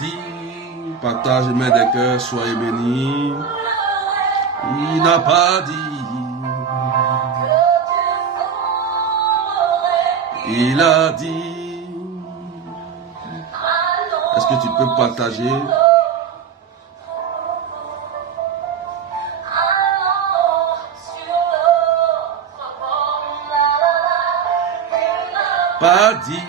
dit, partage main des cœurs, soyez bénis. Il n'a pas dit. Il a dit. Est-ce que tu peux partager? Pas dit.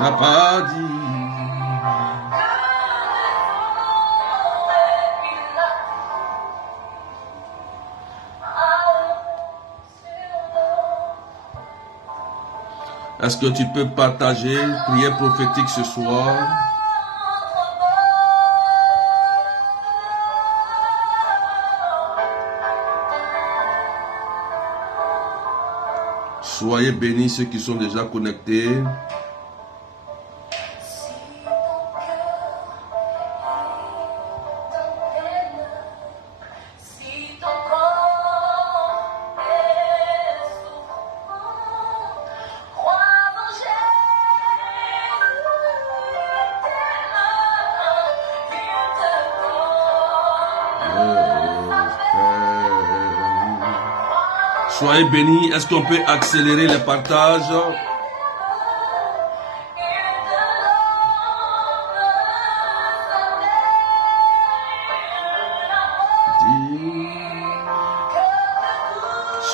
N'a pas dit. Est-ce que tu peux partager prière prophétique ce soir? Soyez bénis ceux qui sont déjà connectés. Soyez bénis. Est-ce qu'on peut accélérer les partages?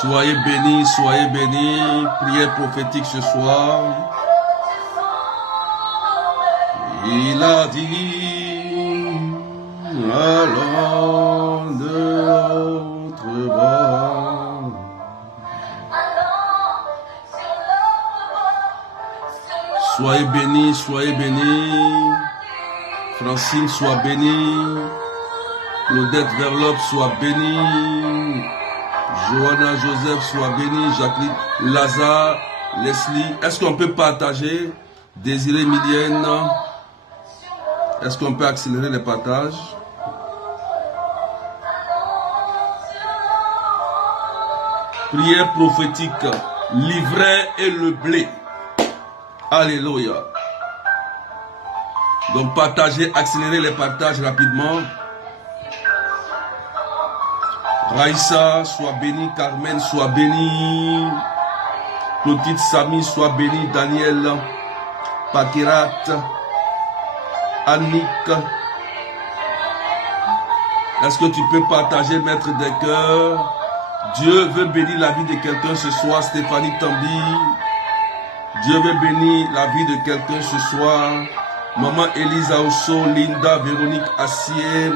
Soyez bénis, soyez bénis. Prière prophétique ce soir. Il a dit, allons de l'autre bord. Soyez bénis, soyez bénis. Francine, sois bénie. Claudette Verlope, sois bénie. Johanna Joseph, sois bénie. Jacqueline Lazare, Leslie. Est-ce qu'on peut partager? Désiré Milienne. Est-ce qu'on peut accélérer les partages? Prière prophétique. L'ivraie et le blé. Alléluia. Donc partagez, accélérez les partages rapidement. Raïssa, sois bénie. Carmen, sois bénie. Clotilde Samy, sois bénie. Daniel Pakirat, Annick. Est-ce que tu peux partager, maître des cœurs? Dieu veut bénir la vie de quelqu'un ce soir. Stéphanie Tambi. Dieu veut bénir la vie de quelqu'un ce soir. Maman Elisa Osso, Linda, Véronique Assier,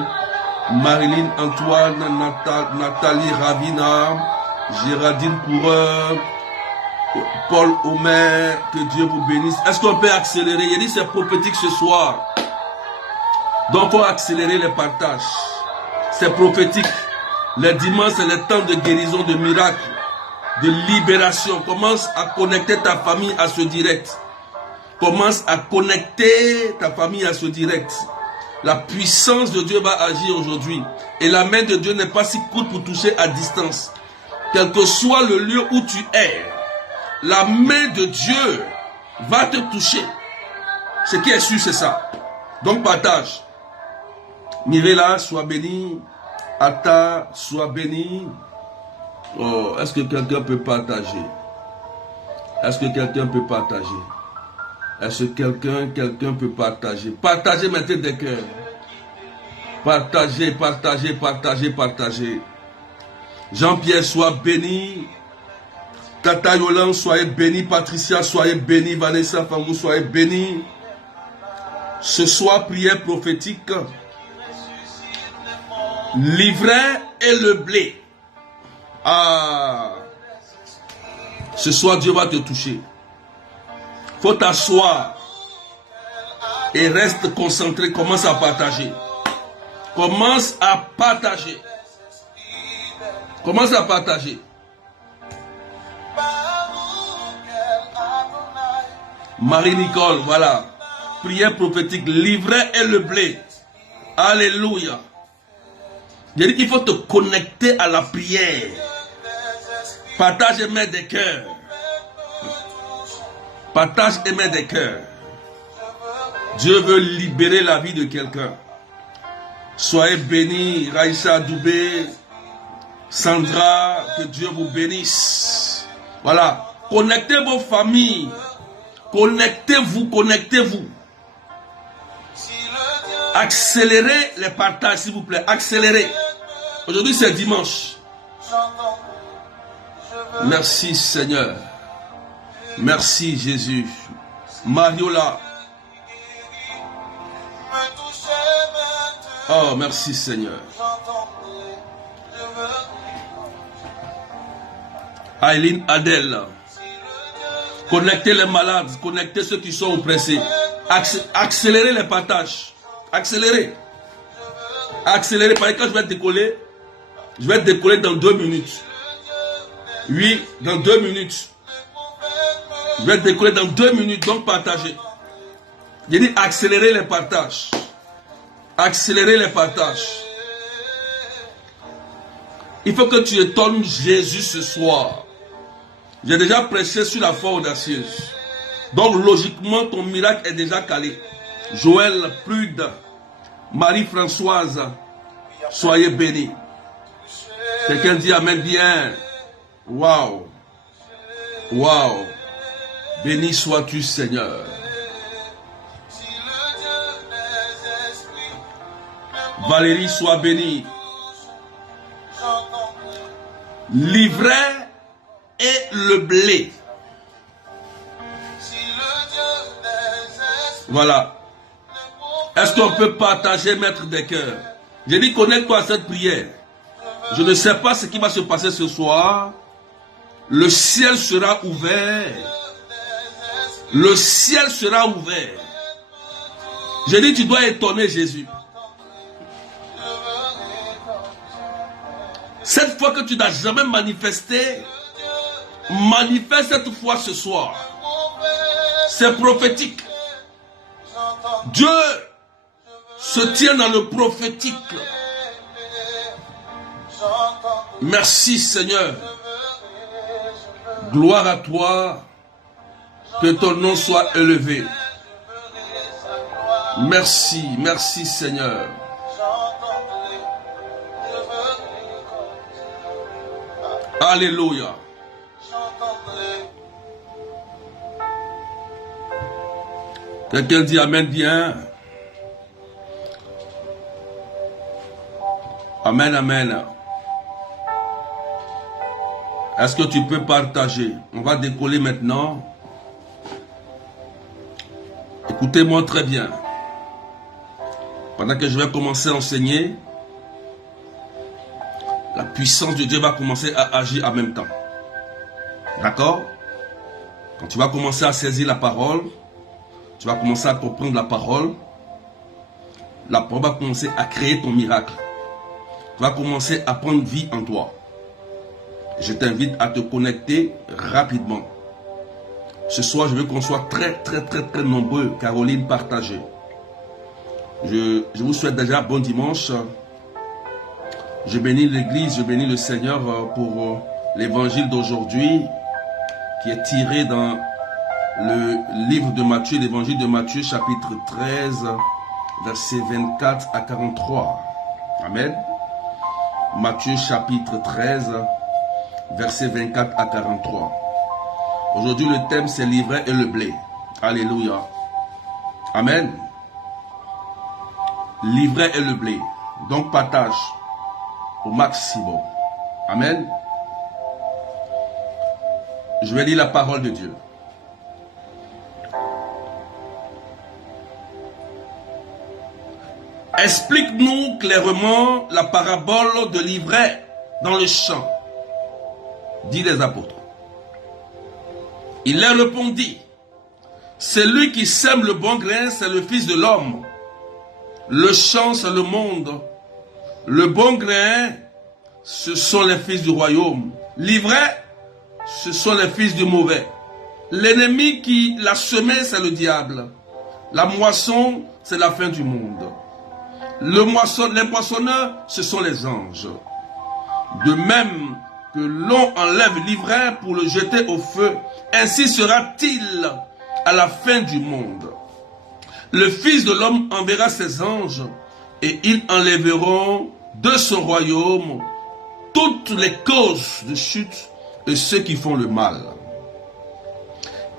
Marilyn Antoine, Nathalie Ravina, Géraldine Coureur, Paul Omer, que Dieu vous bénisse. Est-ce qu'on peut accélérer? Il dit c'est prophétique ce soir. Donc il faut accélérer les partages. C'est prophétique. Les dimanches, c'est le temps de guérison, de miracles, de libération. Commence à connecter ta famille à ce direct. Commence à connecter ta famille à ce direct. La puissance de Dieu va agir aujourd'hui. Et la main de Dieu n'est pas si courte pour toucher à distance. Quel que soit le lieu où tu es, la main de Dieu va te toucher. Ce qui est sûr, c'est ça. Donc partage. Mirella, sois bénie. Atta, sois bénie. Oh, est-ce que quelqu'un peut partager? Est-ce que quelqu'un peut partager? Est-ce que quelqu'un peut partager? Partagez maintenant des cœurs. Partagez, partagez, partagez, partagez. Jean-Pierre, sois béni. Tata Yolande, soyez béni. Patricia, soyez béni. Vanessa Fangou, soyez béni. Ce soir, prière prophétique. L'ivraie et le blé. Ah. Ce soir, Dieu va te toucher. Faut t'asseoir et reste concentré. Commence à partager. Commence à partager. Commence à partager. Marie-Nicole, voilà. Prière prophétique, l'ivraie et le blé. Alléluia. Je dis qu'il faut te connecter à la prière. Partage et mets des cœurs. Partage et mets des cœurs. Dieu veut libérer la vie de quelqu'un. Soyez bénis, Raïssa Doubé, Sandra, que Dieu vous bénisse. Voilà, connectez vos familles. Connectez-vous, connectez-vous. Accélérez les partages, s'il vous plaît. Accélérez. Aujourd'hui, c'est dimanche. Merci, Seigneur. Merci, Jésus. Mariola. Oh, merci, Seigneur. Aileen Adèle. Connectez les malades. Connectez ceux qui sont oppressés. Accélérez les partages. Accélérez. Accélérez. Parce que quand je vais décoller dans 2 minutes. Oui, dans 2 minutes. Je vais décoller dans 2 minutes, donc partagez. J'ai dit accélérez les partages. Accélérez les partages. Il faut que tu étonnes Jésus ce soir. J'ai déjà prêché sur la foi audacieuse. Donc logiquement, ton miracle est déjà calé. Joël Prude, Marie-Françoise, soyez bénis. Quelqu'un dit amen bien. Waouh. Waouh. Béni sois-tu, Seigneur. Valérie, sois bénie. L'ivraie et le blé. Voilà. Est-ce qu'on peut partager, mettre des cœurs? J'ai dit, connecte-toi à cette prière. Je ne sais pas ce qui va se passer ce soir. Le ciel sera ouvert. Le ciel sera ouvert. J'ai dit, tu dois étonner Jésus. Cette fois que tu n'as jamais manifesté, manifeste cette fois ce soir. C'est prophétique. Dieu se tient dans le prophétique. Merci Seigneur. Gloire à toi. Que ton nom soit élevé. Merci, merci Seigneur. Alléluia. Quelqu'un dit amen bien. Amen, amen. Est-ce que tu peux partager? On va décoller maintenant. Écoutez-moi très bien. Pendant que je vais commencer à enseigner, la puissance de Dieu va commencer à agir en même temps. D'accord? Quand tu vas commencer à saisir la parole, tu vas commencer à comprendre la parole va commencer à créer ton miracle. Tu vas commencer à prendre vie en toi. Je t'invite à te connecter rapidement. Ce soir, je veux qu'on soit très nombreux. Caroline, partagez. Je vous souhaite déjà bon dimanche. Je bénis l'Église, je bénis le Seigneur pour l'évangile d'aujourd'hui qui est tiré dans le livre de Matthieu, l'évangile de Matthieu, chapitre 13, versets 24 à 43. Amen. Matthieu, chapitre 13, versets 24 à 43. Aujourd'hui, le thème, c'est l'ivraie et le blé. Alléluia. Amen. L'ivraie et le blé. Donc, partage au maximum. Amen. Je vais lire la parole de Dieu. Explique-nous clairement la parabole de l'ivraie dans le champ, dit les apôtres. Il leur répondit, celui qui sème le bon grain, c'est le Fils de l'homme. Le champ, c'est le monde. Le bon grain, ce sont les fils du royaume. L'ivraie, ce sont les fils du mauvais. L'ennemi qui l'a semé, c'est le diable. La moisson, c'est la fin du monde. Les moissonneurs, ce sont les anges. De même que l'on enlève l'ivraie pour le jeter au feu, ainsi sera-t-il à la fin du monde. Le Fils de l'homme enverra ses anges et ils enlèveront de son royaume toutes les causes de chute et ceux qui font le mal.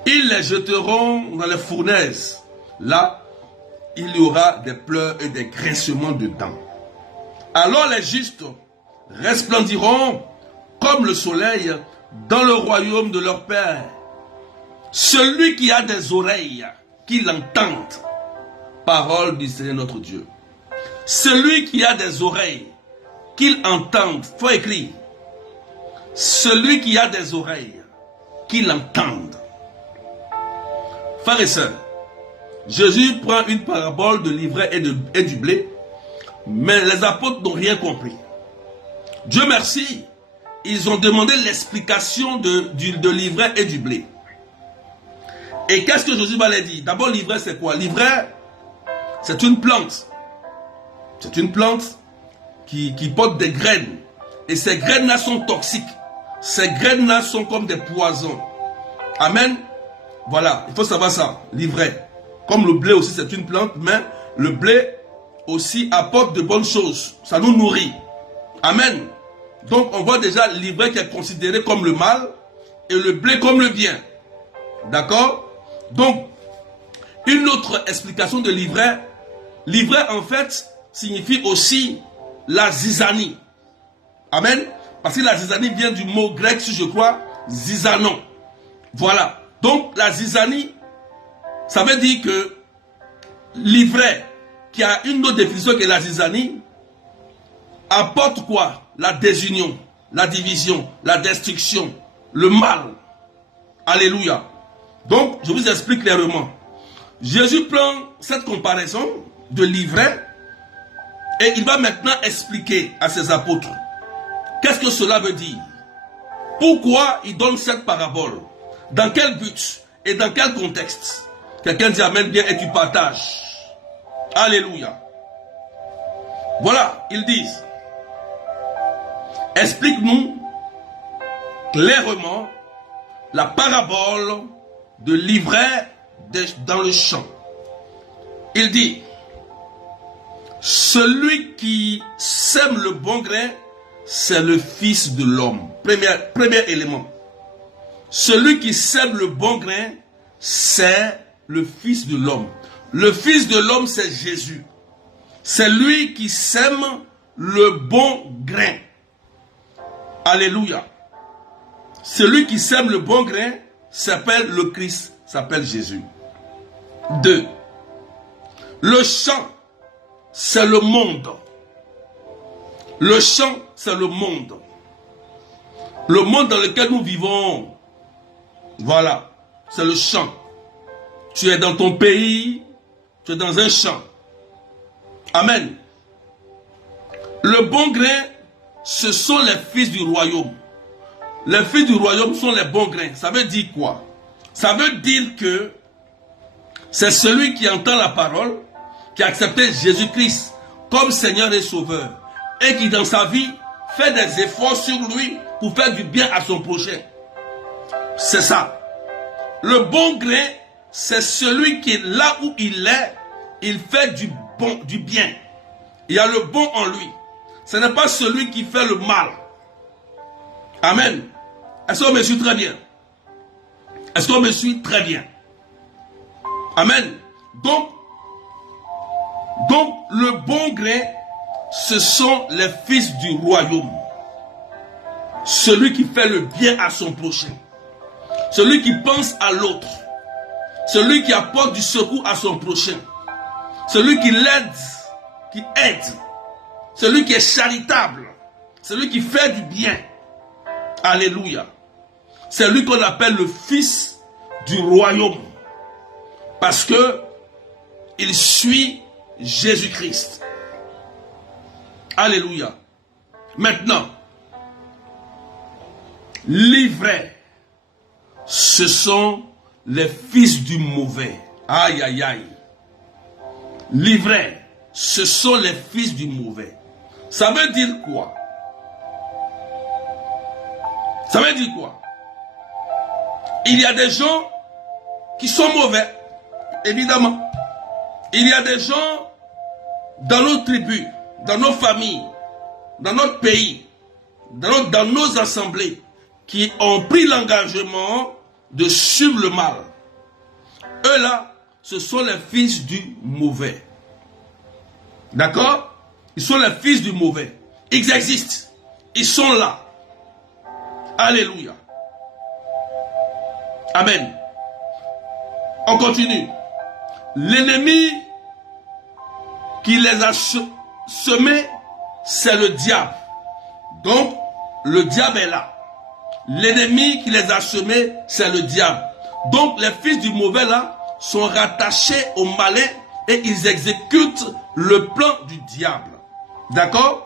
Ils les jeteront dans les fournaises. Là, il y aura des pleurs et des grincements de dents. Alors les justes resplendiront comme le soleil dans le royaume de leur Père. Celui qui a des oreilles, qu'il entende. Parole du Seigneur notre Dieu. Celui qui a des oreilles, qu'il entende. Faut écrire. Celui qui a des oreilles, qu'il entende. Frères et sœurs, Jésus prend une parabole de l'ivraie et du blé, mais les apôtres n'ont rien compris. Dieu merci, ils ont demandé l'explication de l'ivraie et du blé. Et qu'est-ce que Jésus va leur dire? D'abord, l'ivraie, c'est quoi? L'ivraie, c'est une plante. C'est une plante qui porte des graines. Et ces graines-là sont toxiques. Ces graines-là sont comme des poisons. Amen. Voilà, il faut savoir ça, l'ivraie. Comme le blé aussi, c'est une plante, mais le blé aussi apporte de bonnes choses. Ça nous nourrit. Amen. Donc, on voit déjà l'ivraie qui est considéré comme le mal et le blé comme le bien. D'accord? Donc, une autre explication de l'ivraie. L'ivraie, en fait, signifie aussi la zizanie. Amen. Parce que la zizanie vient du mot grec, si je crois, zizanon. Voilà. Donc, la zizanie, ça veut dire que l'ivraie, qui a une autre définition que la zizanie, apporte quoi? La désunion, la division, la destruction, le mal. Alléluia. Donc, je vous explique clairement. Jésus prend cette comparaison de l'ivraie et il va maintenant expliquer à ses apôtres qu'est-ce que cela veut dire. Pourquoi il donne cette parabole? Dans quel but et dans quel contexte? Quelqu'un dit amen bien et tu partages. Alléluia. Voilà, ils disent. Explique-nous clairement la parabole de l'ivraie dans le champ. Il dit, celui qui sème le bon grain, c'est le Fils de l'homme. Premier élément. Celui qui sème le bon grain, c'est le Fils de l'homme. Le Fils de l'homme, c'est Jésus. C'est lui qui sème le bon grain. Alléluia. Celui qui sème le bon grain s'appelle le Christ, s'appelle Jésus. 2. Le champ, c'est le monde. Le champ, c'est le monde. Le monde dans lequel nous vivons, voilà, c'est le champ. Tu es dans ton pays, tu es dans un champ. Amen. Le bon grain, ce sont les fils du royaume. Les fils du royaume sont les bons grains. Ça veut dire quoi? Ça veut dire que c'est celui qui entend la parole, qui a accepté Jésus-Christ comme Seigneur et Sauveur, et qui dans sa vie fait des efforts sur lui pour faire du bien à son prochain. C'est ça. Le bon grain, c'est celui qui, là où il est, il fait du bien. Il y a le bon en lui. Ce n'est pas celui qui fait le mal. Amen. Est-ce qu'on me suit très bien? Est-ce qu'on me suit très bien? Amen. Donc, le bon grain, ce sont les fils du royaume. Celui qui fait le bien à son prochain. Celui qui pense à l'autre. Celui qui apporte du secours à son prochain. Celui qui l'aide, qui aide. Celui qui est charitable. Celui qui fait du bien. Alléluia. C'est lui qu'on appelle le fils du royaume. Parce que il suit Jésus-Christ. Alléluia. Maintenant, l'ivraie, ce sont les fils du mauvais. Aïe, aïe, aïe. L'ivraie, ce sont les fils du mauvais. Ça veut dire quoi? Ça veut dire quoi? Il y a des gens qui sont mauvais, évidemment. Il y a des gens dans nos tribus, dans nos familles, dans notre pays, dans nos assemblées, qui ont pris l'engagement de suivre le mal. Eux là, ce sont les fils du mauvais. D'accord? Ils sont les fils du mauvais. Ils existent. Ils sont là. Alléluia. Amen. On continue. L'ennemi qui les a semés, c'est le diable. Donc, le diable est là. L'ennemi qui les a semés, c'est le diable. Donc, les fils du mauvais là sont rattachés au malin et ils exécutent le plan du diable. D'accord?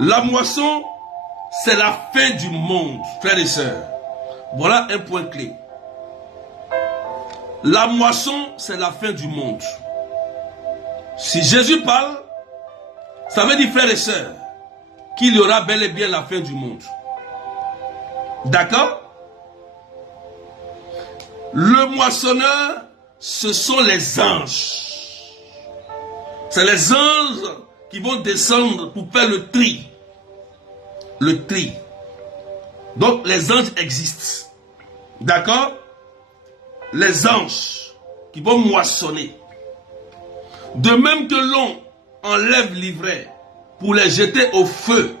La moisson, c'est la fin du monde, frères et sœurs. Voilà un point clé. La moisson, c'est la fin du monde. Si Jésus parle, ça veut dire, frères et sœurs, qu'il y aura bel et bien la fin du monde. D'accord? Le moissonneur, ce sont les anges. C'est les anges qui vont descendre pour faire le tri. Le tri. Donc les anges existent. D'accord? Les anges qui vont moissonner. De même que l'on enlève l'ivraie pour les jeter au feu,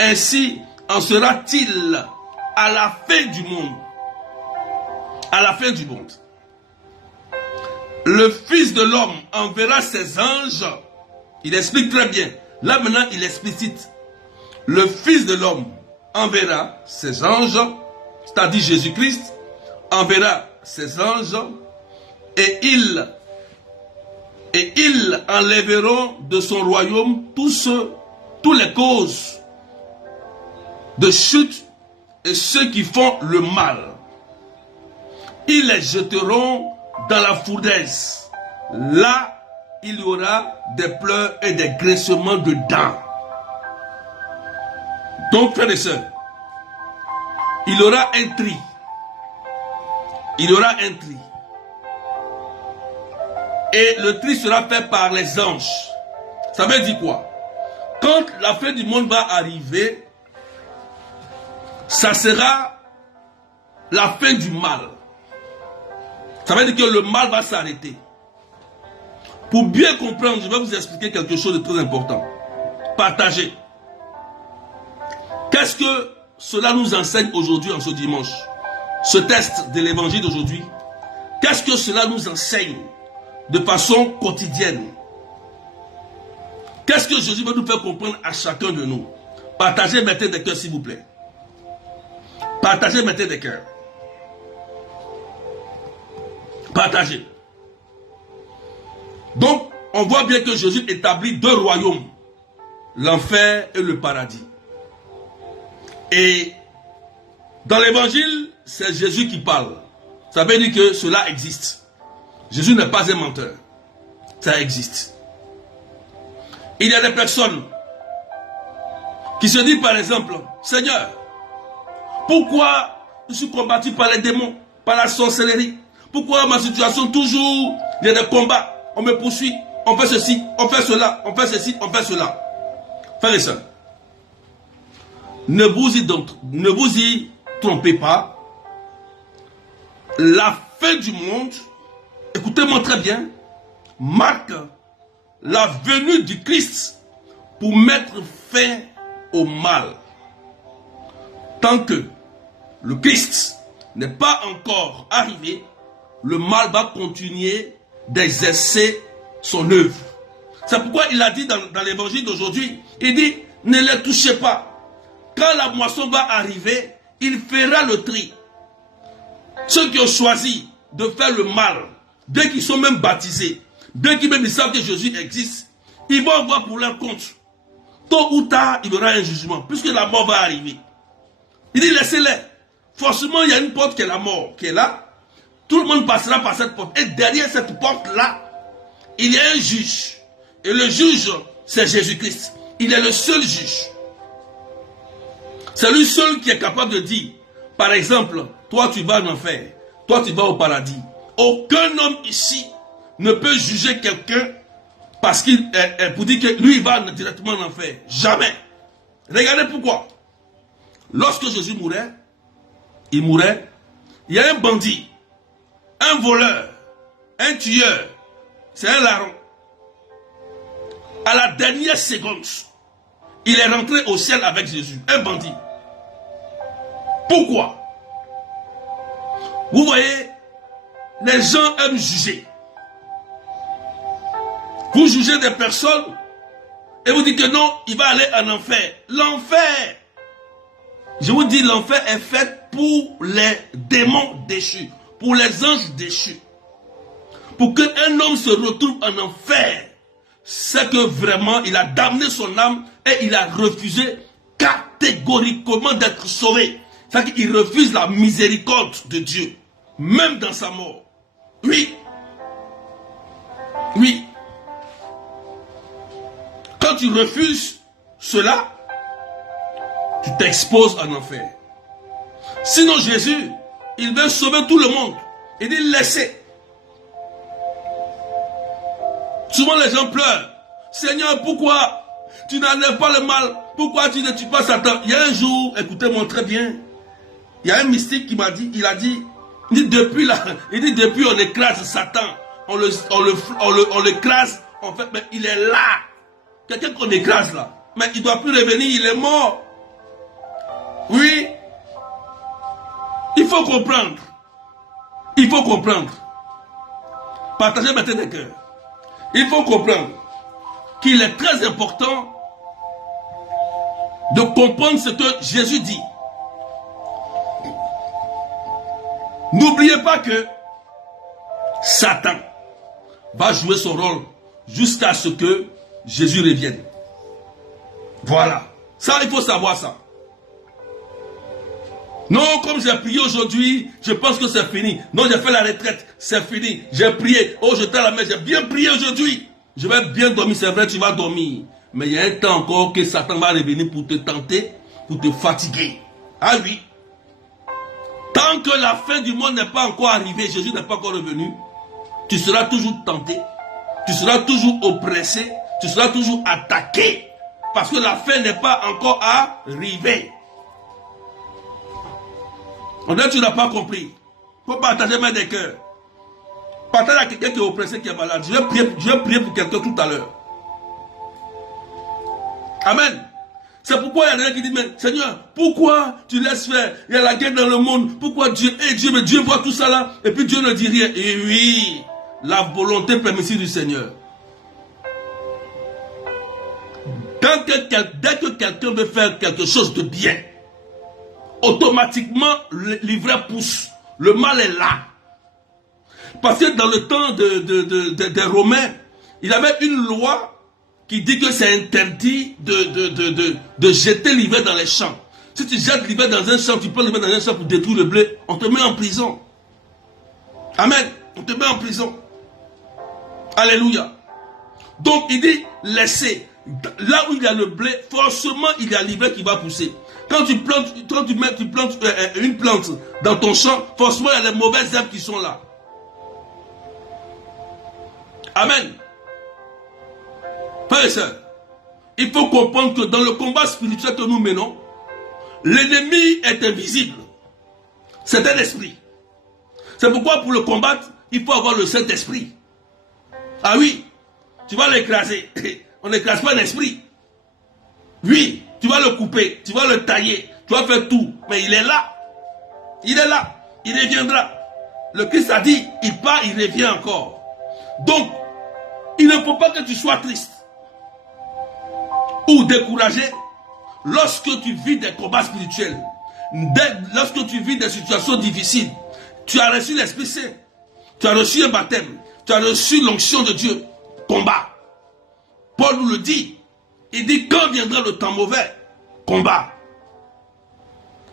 ainsi en sera-t-il à la fin du monde. À la fin du monde. Le Fils de l'homme enverra ses anges. Il explique très bien. Là maintenant il explicite. Le Fils de l'homme enverra ses anges, c'est-à-dire Jésus-Christ, enverra ses anges et ils enlèveront de son royaume toutes les causes de chute et ceux qui font le mal. Ils les jeteront dans la fournaise. Là, il y aura des pleurs et des graissements de dents. Donc, frères et sœurs, il y aura un tri. Il y aura un tri. Et le tri sera fait par les anges. Ça veut dire quoi? Quand la fin du monde va arriver, ça sera la fin du mal. Ça veut dire que le mal va s'arrêter. Pour bien comprendre, je vais vous expliquer quelque chose de très important. Partagez. Qu'est-ce que cela nous enseigne aujourd'hui en ce dimanche? Ce test de l'évangile d'aujourd'hui. Qu'est-ce que cela nous enseigne de façon quotidienne? Qu'est-ce que Jésus veut nous faire comprendre à chacun de nous? Partagez, mettez des cœurs s'il vous plaît. Partagez, mettez des cœurs. Partagez. Donc, on voit bien que Jésus établit deux royaumes. L'enfer et le paradis. Et dans l'évangile, c'est Jésus qui parle. Ça veut dire que cela existe. Jésus n'est pas un menteur. Ça existe. Il y a des personnes qui se disent par exemple, Seigneur, pourquoi je suis combattu par les démons, par la sorcellerie? Pourquoi ma situation toujours, il y a des combats, on me poursuit, on fait ceci, on fait cela, on fait ceci, on fait cela. Frères et sœurs, ne vous y trompez pas. La fin du monde, écoutez-moi très bien, marque la venue du Christ pour mettre fin au mal. Tant que le Christ n'est pas encore arrivé, le mal va continuer d'exercer son œuvre. C'est pourquoi il a dit dans l'évangile d'aujourd'hui, il dit, ne les touchez pas. Quand la moisson va arriver, il fera le tri. Ceux qui ont choisi de faire le mal, dès qu'ils sont même baptisés, dès qu'ils même savent que Jésus existe, ils vont avoir pour leur compte. Tôt ou tard, il y aura un jugement, puisque la mort va arriver. Il dit, laissez-les. Forcément, il y a une porte qui est la mort, qui est là. Tout le monde passera par cette porte. Et derrière cette porte-là, il y a un juge. Et le juge, c'est Jésus-Christ. Il est le seul juge. C'est lui seul qui est capable de dire, par exemple, toi tu vas en enfer, toi tu vas au paradis. Aucun homme ici ne peut juger quelqu'un parce qu'il pour dire que lui il va directement en enfer. Jamais. Regardez pourquoi. Lorsque Jésus mourait, il mourait, il y a un bandit, un voleur, un tueur, c'est un larron. À la dernière seconde, il est rentré au ciel avec Jésus, un bandit. Pourquoi? Vous voyez, les gens aiment juger. Vous jugez des personnes et vous dites que non, il va aller en enfer. L'enfer, je vous dis, l'enfer est fait pour les démons déchus, pour les anges déchus. Pour qu'un homme se retrouve en enfer, c'est que vraiment il a damné son âme et il a refusé catégoriquement d'être sauvé. C'est-à-dire qu'il refuse la miséricorde de Dieu, même dans sa mort. Oui. Oui. Quand tu refuses cela, tu t'exposes en enfer. Sinon Jésus, il veut sauver tout le monde. Il dit laissez. Souvent les gens pleurent. Seigneur, pourquoi tu n'enlèves pas le mal? Pourquoi tu ne tues pas Satan? Il y a un jour, écoutez-moi très bien, il y a un mystique qui m'a dit, il dit depuis on écrase Satan, on l'écrase, en fait, mais il est là. Quelqu'un qu'on écrase là, mais il ne doit plus revenir, il est mort. Oui. Il faut comprendre. Il faut comprendre. Partagez maintenant des cœurs. Il faut comprendre qu'il est très important de comprendre ce que Jésus dit. N'oubliez pas que Satan va jouer son rôle jusqu'à ce que Jésus revienne. Voilà. Ça, il faut savoir ça. Non, comme j'ai prié aujourd'hui, je pense que c'est fini. Non, j'ai fait la retraite, c'est fini. J'ai prié. Oh, j'étais à la maison, j'ai bien prié aujourd'hui. Je vais bien dormir, c'est vrai, tu vas dormir. Mais il y a un temps encore que Satan va revenir pour te tenter, pour te fatiguer. Ah oui. Tant que la fin du monde n'est pas encore arrivée, Jésus n'est pas encore revenu, tu seras toujours tenté, tu seras toujours oppressé, tu seras toujours attaqué. Parce que la fin n'est pas encore arrivée. On dirait que tu n'as pas compris. Il faut partager même des cœurs. Partage à quelqu'un qui est oppressé, qui est malade. Je vais prier pour quelqu'un tout à l'heure. Amen. C'est pourquoi il y a des gens qui disent, mais Seigneur, pourquoi tu laisses faire? Il y a la guerre dans le monde. Pourquoi Dieu, mais Dieu voit tout ça là. Et puis Dieu ne dit rien. Et oui, la volonté permissive du Seigneur. Dès que quelqu'un veut faire quelque chose de bien, automatiquement, l'ivraie pousse. Le mal est là. Parce que dans le temps des Romains, il y avait une loi qui dit que c'est interdit de jeter l'ivraie dans les champs. Si tu jettes l'ivraie dans un champ, tu peux le mettre dans un champ pour détruire le blé, on te met en prison. Amen. On te met en prison. Alléluia. Donc il dit, laissez. Là où il y a le blé, forcément il y a l'ivraie qui va pousser. Quand tu plantes une plante dans ton champ, forcément il y a les mauvaises herbes qui sont là. Amen. Frères et sœurs, il faut comprendre que dans le combat spirituel que nous menons, l'ennemi est invisible. C'est un esprit. C'est pourquoi pour le combattre, il faut avoir le Saint-Esprit. Ah oui, tu vas l'écraser. On n'écrase pas l'esprit. Oui, tu vas le couper, tu vas le tailler, tu vas faire tout. Mais il est là. Il est là. Il reviendra. Le Christ a dit, il part, il revient encore. Donc, il ne faut pas que tu sois triste ou découragé lorsque tu vis des combats spirituels. Lorsque tu vis des situations difficiles, tu as reçu l'Esprit Saint, tu as reçu un baptême, tu as reçu l'onction de Dieu. Combat. Paul nous le dit. Il dit quand viendra le temps mauvais, combat.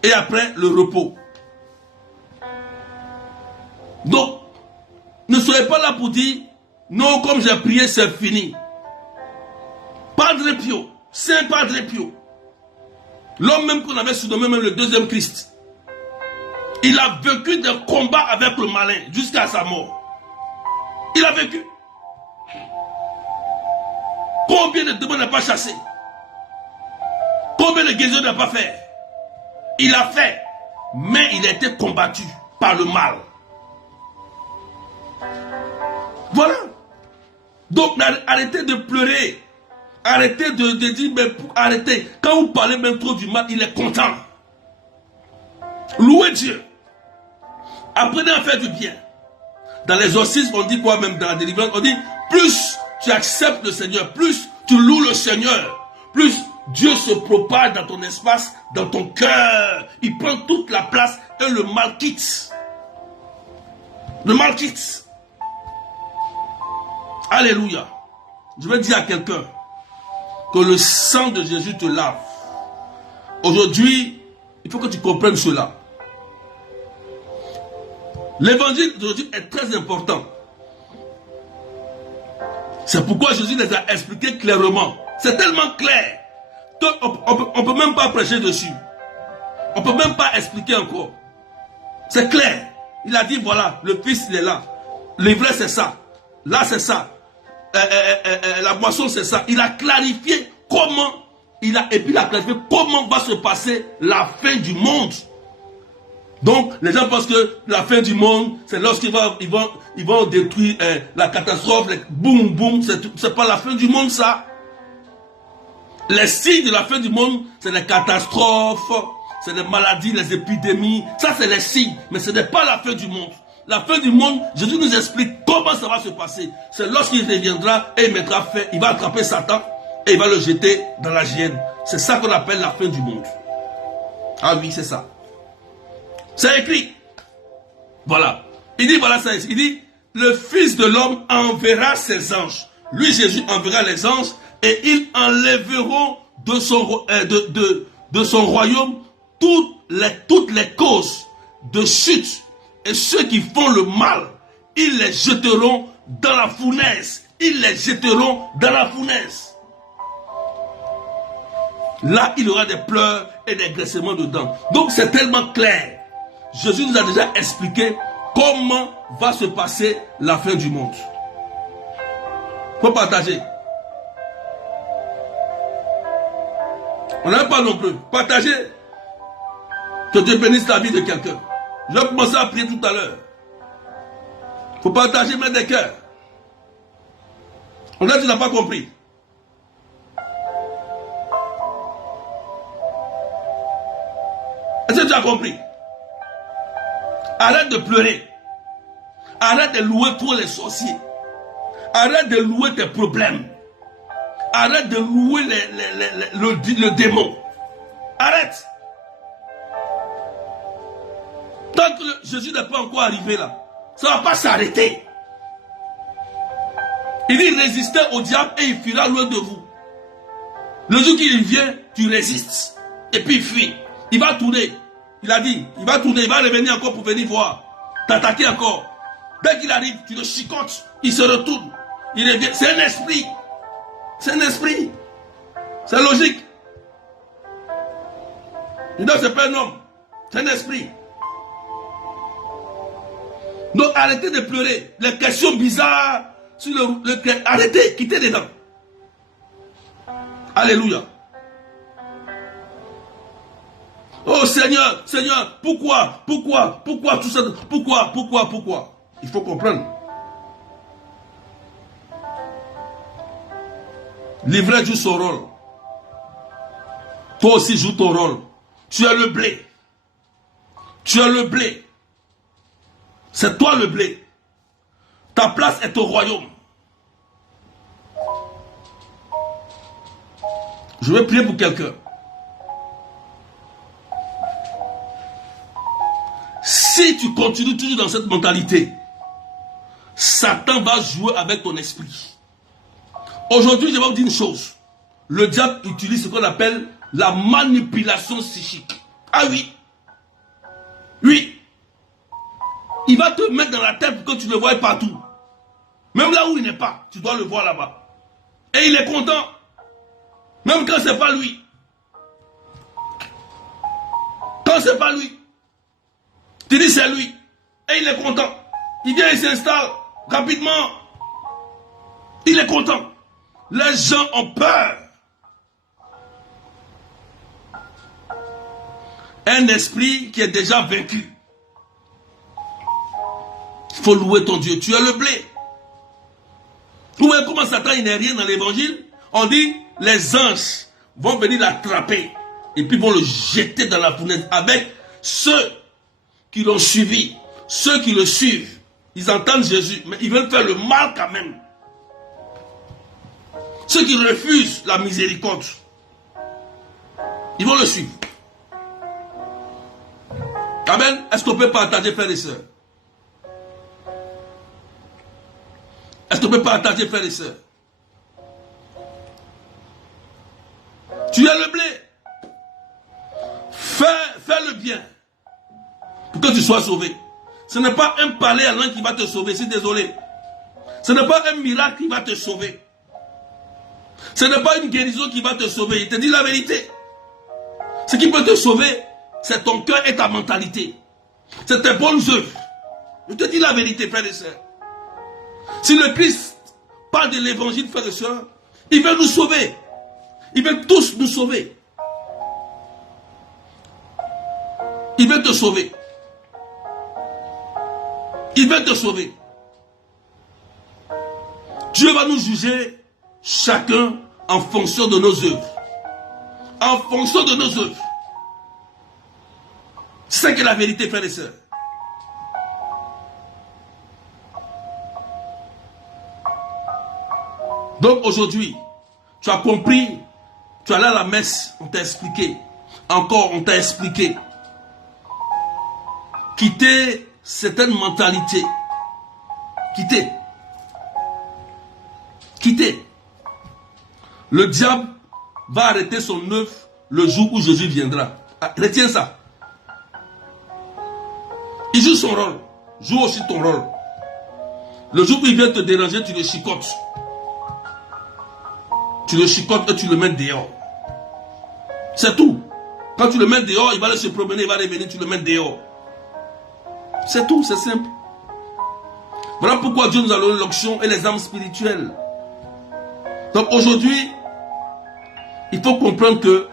Et après le repos. Donc, ne soyez pas là pour dire non, comme j'ai prié, c'est fini. Padre Pio, Saint Padre Pio, l'homme même qu'on avait surnommé même le deuxième Christ. Il a vécu des combats avec le malin jusqu'à sa mort. Il a vécu. Combien de démons n'a pas chassé? Combien de guérisons n'a pas fait? Il a fait, mais il a été combattu par le mal. Voilà. Donc arrêtez de pleurer. Arrêtez de dire, mais arrêtez. Quand vous parlez même trop du mal, il est content. Louez Dieu. Apprenez à faire du bien. Dans l'exorcisme, on dit quoi même dans la délivrance? On dit, plus tu acceptes le Seigneur, plus tu loues le Seigneur, plus Dieu se propage dans ton espace, dans ton cœur. Il prend toute la place et le mal quitte. Le mal quitte. Alléluia. Je vais dire à quelqu'un que le sang de Jésus te lave. Aujourd'hui, il faut que tu comprennes cela. L'évangile d'aujourd'hui est très important. C'est pourquoi Jésus les a expliqués clairement. C'est tellement clair qu'on ne peut même pas prêcher dessus. On ne peut même pas expliquer encore. C'est clair. Il a dit voilà, le Fils il est là. L'ivresse c'est ça. Là c'est ça. La boisson c'est ça. Il a clarifié comment il a clarifié comment va se passer la fin du monde. Donc les gens pensent que la fin du monde c'est lorsqu'ils vont détruire la catastrophe, boum boum, c'est pas la fin du monde ça. Les signes de la fin du monde c'est les catastrophes, c'est les maladies, les épidémies, ça c'est les signes, mais ce n'est pas la fin du monde. La fin du monde, Jésus nous explique comment ça va se passer. C'est lorsqu'il reviendra et il mettra fin, il va attraper Satan et il va le jeter dans la géhenne. C'est ça qu'on appelle la fin du monde. Ah oui, c'est ça. C'est écrit. Voilà. Il dit, voilà ça. Il dit, le Fils de l'homme enverra ses anges. Lui, Jésus, enverra les anges et ils enlèveront de son royaume toutes les causes de chute. Et ceux qui font le mal, ils les jeteront dans la fournaise. Ils les jeteront dans la fournaise. Là, il y aura des pleurs et des graissements dedans. Donc, c'est tellement clair. Jésus nous a déjà expliqué comment va se passer la fin du monde. Il faut partager. On n'aime pas non plus. Partager. Que Dieu bénisse la vie de quelqu'un. Je vais commencer à prier tout à l'heure. Il faut partager, mettre des cœurs. On a dit, tu n'as pas compris. Est-ce que tu as compris? Arrête de pleurer. Arrête de louer trop les sorciers. Arrête de louer tes problèmes. Arrête de louer le démon. Arrête. Tant que Jésus n'est pas encore arrivé là, ça ne va pas s'arrêter. Il dit résistez au diable et il fuira loin de vous. Le jour qu'il vient, tu résistes. Et puis il fuit. Il va tourner. Il a dit, il va tourner, il va revenir encore pour venir voir. T'attaquer encore. Dès qu'il arrive, tu le chicotes. Il se retourne. Il revient. C'est un esprit. C'est un esprit. C'est logique. Il dit, c'est pas un homme. C'est un esprit. Donc arrêtez de pleurer. Les questions bizarres sur arrêtez, quittez dedans. Alléluia. Oh Seigneur, Seigneur, pourquoi tout ça, pourquoi? Il faut comprendre. L'ivraie joue son rôle. Toi aussi joue ton rôle. Tu as le blé. Tu as le blé. C'est toi le blé. Ta place est au royaume. Je vais prier pour quelqu'un. Si tu continues toujours dans cette mentalité, Satan va jouer avec ton esprit. Aujourd'hui, je vais vous dire une chose. Le diable utilise ce qu'on appelle la manipulation psychique. Ah oui. Oui. Il va te mettre dans la tête pour que tu le voies partout. Même là où il n'est pas, tu dois le voir là-bas. Et il est content. Même quand ce n'est pas lui. Quand ce n'est pas lui. Tu dis c'est lui. Et il est content. Il vient, il s'installe rapidement. Il est content. Les gens ont peur. Un esprit qui est déjà vaincu. Il faut louer ton Dieu. Tu es le blé. Vous voyez comment Satan il n'est rien dans l'évangile? On dit les anges vont venir l'attraper et puis vont le jeter dans la fournaise avec ceux qui l'ont suivi, ceux qui le suivent. Ils entendent Jésus, mais ils veulent faire le mal quand même. Ceux qui refusent la miséricorde, ils vont le suivre. Amen. Est-ce qu'on peut partager, frères et sœurs? Est-ce qu'on peut partager, frères et sœurs? Tu es le blé. Fais le bien pour que tu sois sauvé. Ce n'est pas un palais à l'un qui va te sauver, c'est désolé. Ce n'est pas un miracle qui va te sauver. Ce n'est pas une guérison qui va te sauver. Il te dit la vérité. Ce qui peut te sauver, c'est ton cœur et ta mentalité. C'est tes bonnes œuvres. Je te dis la vérité, frères et sœurs. Si le Christ parle de l'évangile, frères et sœurs, il veut nous sauver. Il veut tous nous sauver. Il veut te sauver. Il veut te sauver. Dieu va nous juger chacun en fonction de nos œuvres. En fonction de nos œuvres. C'est que la vérité, frères et sœurs. Donc aujourd'hui, tu as compris, tu es allé à la messe, on t'a expliqué. Encore, on t'a expliqué. Quitter certaines mentalités. Quitter. Quitter. Le diable va arrêter son œuvre le jour où Jésus viendra. Retiens ça. Il joue son rôle. Joue aussi ton rôle. Le jour où il vient te déranger, tu le chicotes. Tu le chicotes et tu le mets dehors. C'est tout. Quand tu le mets dehors, il va aller se promener, il va revenir, tu le mets dehors. C'est tout, c'est simple. Voilà pourquoi Dieu nous a donné l'onction et les âmes spirituelles. Donc aujourd'hui, il faut comprendre que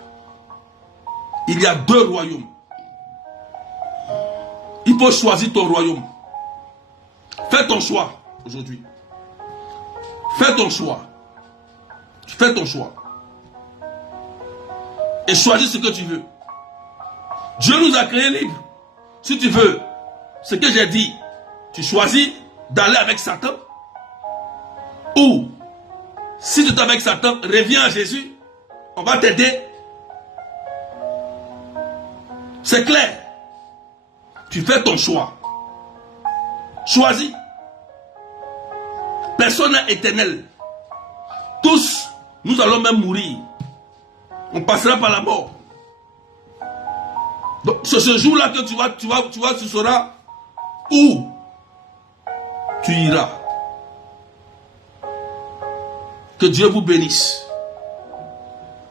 il y a deux royaumes. Il faut choisir ton royaume. Fais ton choix aujourd'hui. Fais ton choix. Fais ton choix. Et choisis ce que tu veux. Dieu nous a créés libres. Si tu veux, ce que j'ai dit, tu choisis d'aller avec Satan. Ou, si tu es avec Satan, reviens à Jésus. On va t'aider. C'est clair. Tu fais ton choix. Choisis. Personne n'est éternel. Tous, nous allons même mourir. On passera par la mort. Donc, c'est ce jour-là que tu sauras où tu iras. Que Dieu vous bénisse.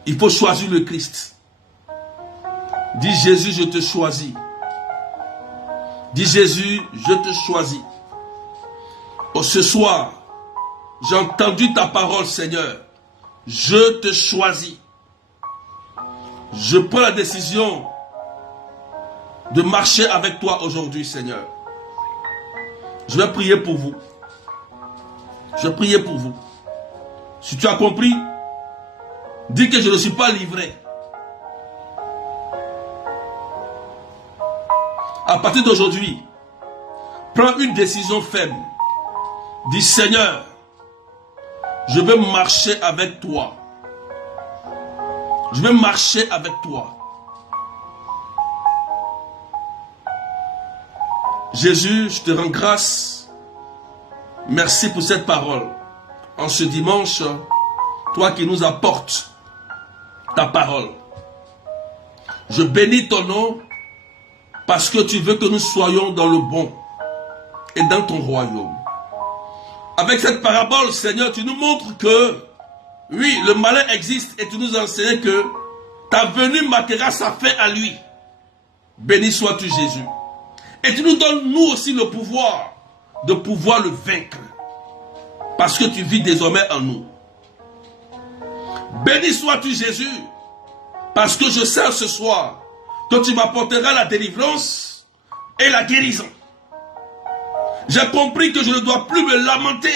Il faut choisir le Christ. Dis Jésus, je te choisis. Dis Jésus, je te choisis. Oh, ce soir, j'ai entendu ta parole, Seigneur. Je te choisis. Je prends la décision de marcher avec toi aujourd'hui, Seigneur. Je vais prier pour vous. Je vais prier pour vous. Si tu as compris, dis que je ne suis pas livré. À partir d'aujourd'hui, prends une décision ferme. Dis Seigneur, je veux marcher avec toi. Je vais marcher avec toi. Jésus, je te rends grâce. Merci pour cette parole. En ce dimanche, toi qui nous apportes ta parole. Je bénis ton nom parce que tu veux que nous soyons dans le bon et dans ton royaume. Avec cette parabole, Seigneur, tu nous montres que oui, le malin existe et tu nous enseignes que ta venue marquera sa fin à lui. Béni sois-tu, Jésus. Et tu nous donnes nous aussi le pouvoir de pouvoir le vaincre. Parce que tu vis désormais en nous. Béni sois-tu Jésus. Parce que je sais ce soir que tu m'apporteras la délivrance et la guérison. J'ai compris que je ne dois plus me lamenter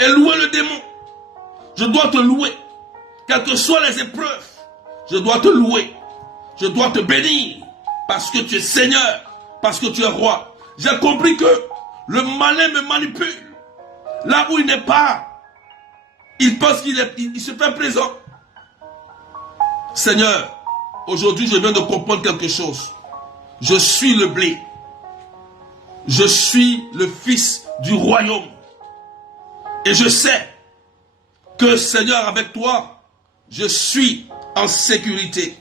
et louer le démon. Je dois te louer. Quelles que soient les épreuves, je dois te louer. Je dois te bénir. Parce que tu es Seigneur. Parce que tu es roi. J'ai compris que le malin me manipule. Là où il n'est pas, il pense qu'il se fait présent. Seigneur, aujourd'hui je viens de comprendre quelque chose. Je suis le blé. Je suis le fils du royaume. Et je sais que Seigneur, avec toi, je suis en sécurité.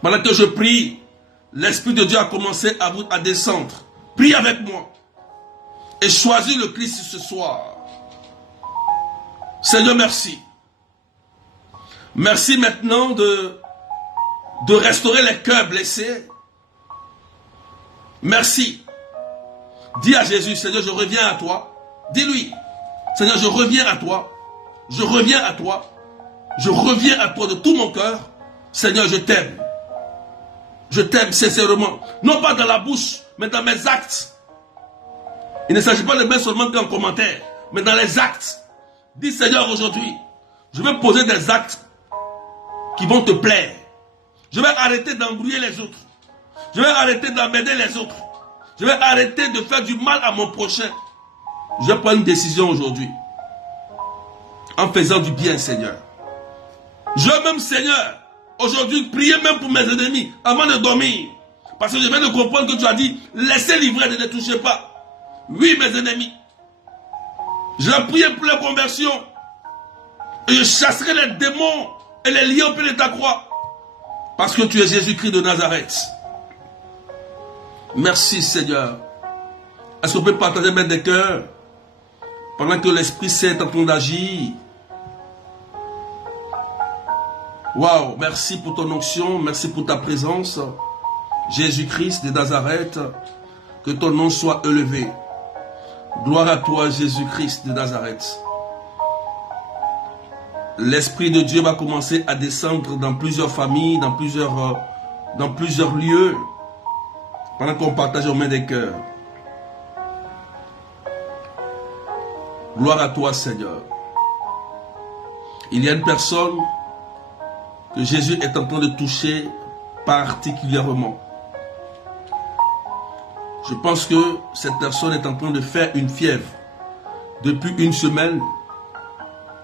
Pendant que je prie, l'Esprit de Dieu a commencé à descendre. Prie avec moi. Et choisis le Christ ce soir. Seigneur, merci. Merci maintenant de restaurer les cœurs blessés. Merci. Dis à Jésus, Seigneur, je reviens à toi. Dis-lui, Seigneur, je reviens à toi. Je reviens à toi. Je reviens à toi de tout mon cœur. Seigneur, je t'aime. Je t'aime sincèrement. Non pas dans la bouche, mais dans mes actes. Il ne s'agit pas de mettre seulement en commentaire, mais dans les actes. Dis, Seigneur, aujourd'hui, je vais poser des actes qui vont te plaire. Je vais arrêter d'embrouiller les autres. Je vais arrêter d'emmerder les autres. Je vais arrêter de faire du mal à mon prochain. Je vais prendre une décision aujourd'hui. En faisant du bien, Seigneur. Je vais même, Seigneur, aujourd'hui, prier même pour mes ennemis avant de dormir. Parce que je viens de comprendre que tu as dit, laissez livrer, ne les touchez pas. Oui, mes ennemis. Je vais prier pour la conversion. Et je chasserai les démons et les liens au pied de ta croix. Parce que tu es Jésus-Christ de Nazareth. Merci Seigneur. Est-ce qu'on peut partager même des cœurs pendant que l'Esprit Saint est en train d'agir? Waouh, merci pour ton onction, merci pour ta présence. Jésus-Christ de Nazareth, que ton nom soit élevé. Gloire à toi Jésus-Christ de Nazareth. L'Esprit de Dieu va commencer à descendre dans plusieurs familles, dans plusieurs lieux, pendant qu'on partage aux mains des cœurs. Gloire à toi Seigneur. Il y a une personne que Jésus est en train de toucher particulièrement. Je pense que cette personne est en train de faire une fièvre. Depuis une semaine,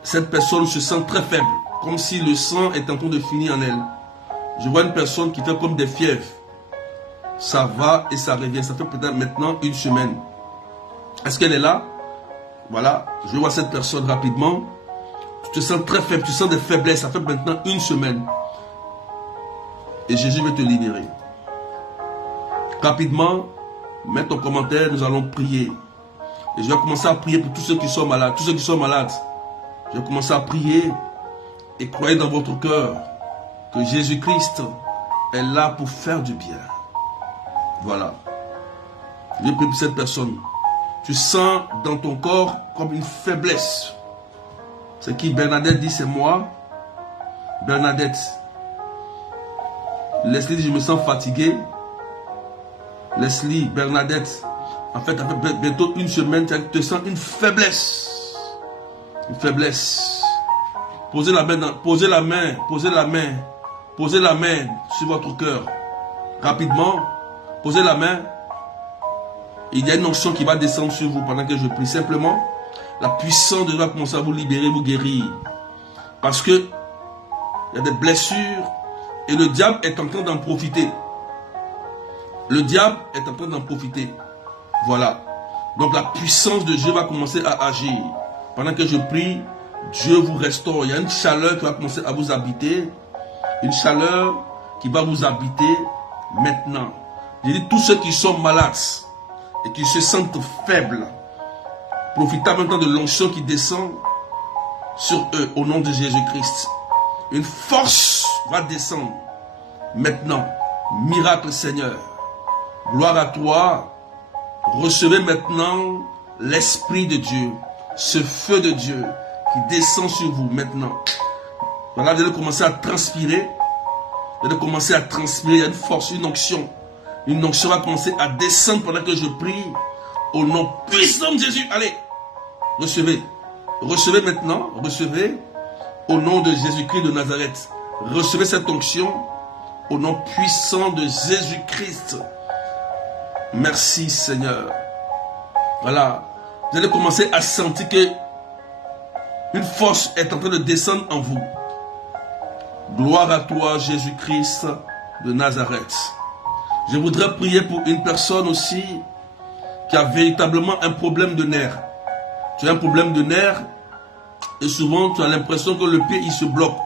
cette personne se sent très faible, comme si le sang est en train de finir en elle. Je vois une personne qui fait comme des fièvres. Ça va et ça revient. Ça fait peut-être maintenant une semaine. Est-ce qu'elle est là? Voilà, je vois cette personne rapidement. Tu te sens très faible, tu sens des faiblesses. Ça fait maintenant une semaine. Et Jésus veut te libérer. Rapidement, mets ton commentaire, nous allons prier. Et je vais commencer à prier pour tous ceux qui sont malades. Tous ceux qui sont malades. Je vais commencer à prier et croyez dans votre cœur que Jésus-Christ est là pour faire du bien. Voilà. Je prie pour cette personne. Tu sens dans ton corps comme une faiblesse. C'est qui Bernadette dit, c'est moi. Bernadette. Leslie dit, je me sens fatigué. Leslie, Bernadette. En fait, ça fait bientôt une semaine, tu te sens une faiblesse. Une faiblesse. Posez la main, posez la main sur votre cœur. Rapidement, posez la main. Il y a une onction qui va descendre sur vous pendant que je prie. Simplement, la puissance de Dieu va commencer à vous libérer, vous guérir. Parce que il y a des blessures et le diable est en train d'en profiter. Le diable est en train d'en profiter. Voilà. Donc la puissance de Dieu va commencer à agir. Pendant que je prie, Dieu vous restaure. Il y a une chaleur qui va commencer à vous habiter. Une chaleur qui va vous habiter maintenant. Je dis tous ceux qui sont malades et qui se sentent faibles, profitez maintenant de l'onction qui descend sur eux au nom de Jésus-Christ. Une force va descendre maintenant. Miracle Seigneur. Gloire à toi. Recevez maintenant l'Esprit de Dieu, ce feu de Dieu qui descend sur vous maintenant. Voilà, vous allez commencer à transpirer. Vous allez commencer à transpirer. Il y a une force, une onction. Une onction va commencer à descendre pendant que je prie. Au nom puissant de Jésus. Allez, recevez. Recevez maintenant. Recevez. Au nom de Jésus-Christ de Nazareth. Recevez cette onction. Au nom puissant de Jésus-Christ. Merci Seigneur. Voilà. Vous allez commencer à sentir que une force est en train de descendre en vous. Gloire à toi Jésus-Christ de Nazareth. Je voudrais prier pour une personne aussi qui a véritablement un problème de nerfs. Tu as un problème de nerfs et souvent tu as l'impression que le pied il se bloque.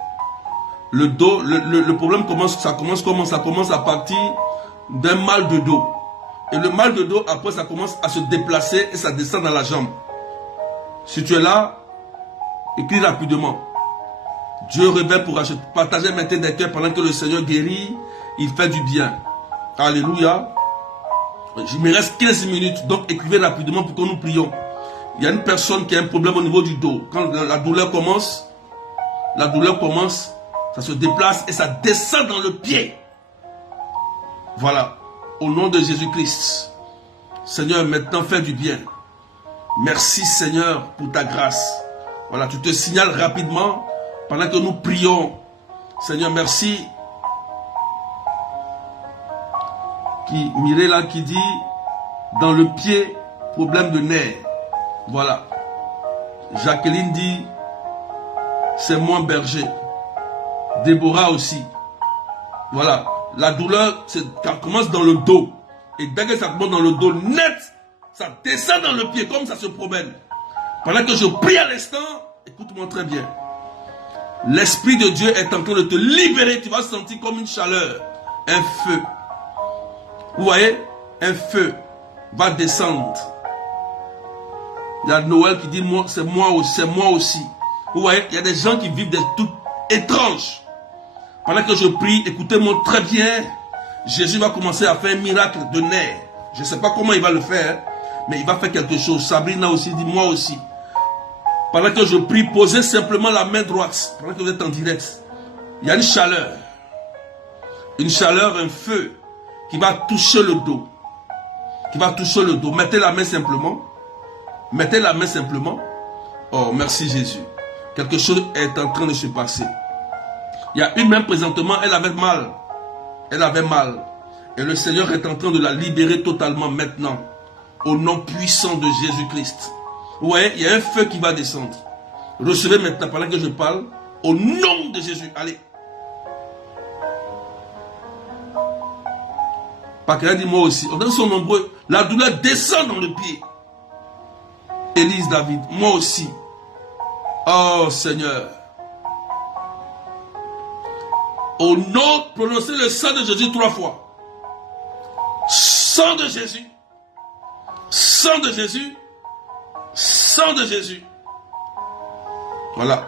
Le dos, le problème commence à partir d'un mal de dos. Et le mal de dos, après, ça commence à se déplacer et ça descend dans la jambe. Si tu es là, écris rapidement. Dieu révèle pour partager maintenant des cœurs pendant que le Seigneur guérit, il fait du bien. Alléluia. Il me reste 15 minutes, donc écrivez rapidement pour que nous prions. Il y a une personne qui a un problème au niveau du dos. Quand la douleur commence, ça se déplace et ça descend dans le pied. Voilà. Au nom de Jésus-Christ. Seigneur, maintenant fais du bien. Merci Seigneur pour ta grâce. Voilà, tu te signales rapidement pendant que nous prions. Seigneur, merci. Mireille qui dit dans le pied, problème de nerfs. Voilà. Jacqueline dit c'est moins berger. Déborah aussi. Voilà. La douleur, ça commence dans le dos. Et dès que ça commence dans le dos net, ça descend dans le pied comme ça se promène. Pendant que je prie à l'instant, écoute-moi très bien. L'Esprit de Dieu est en train de te libérer. Tu vas sentir comme une chaleur, un feu. Vous voyez, un feu va descendre. Il y a Noël qui dit, c'est moi aussi. Vous voyez, il y a des gens qui vivent des trucs étranges. Pendant que je prie, écoutez-moi très bien. Jésus va commencer à faire un miracle de nerfs. Je ne sais pas comment il va le faire, mais il va faire quelque chose. Sabrina aussi dit, moi aussi. Pendant que je prie, posez simplement la main droite. Pendant que vous êtes en direct. Il y a une chaleur. Une chaleur, un feu qui va toucher le dos. Qui va toucher le dos. Mettez la main simplement. Mettez la main simplement. Oh, merci Jésus. Quelque chose est en train de se passer. Il y a une main présentement, elle avait mal. Elle avait mal. Et le Seigneur est en train de la libérer totalement maintenant. Au nom puissant de Jésus-Christ. Vous voyez, il y a un feu qui va descendre. Recevez maintenant, pendant que je parle, au nom de Jésus. Allez. Parce qu'elle dit moi aussi. On sont nombreux. La douleur descend dans le pied. Élise David, moi aussi. Oh Seigneur. Au nom, prononcez le sang de Jésus 3 fois. Sang de Jésus. Sang de Jésus. Sang de Jésus. Voilà.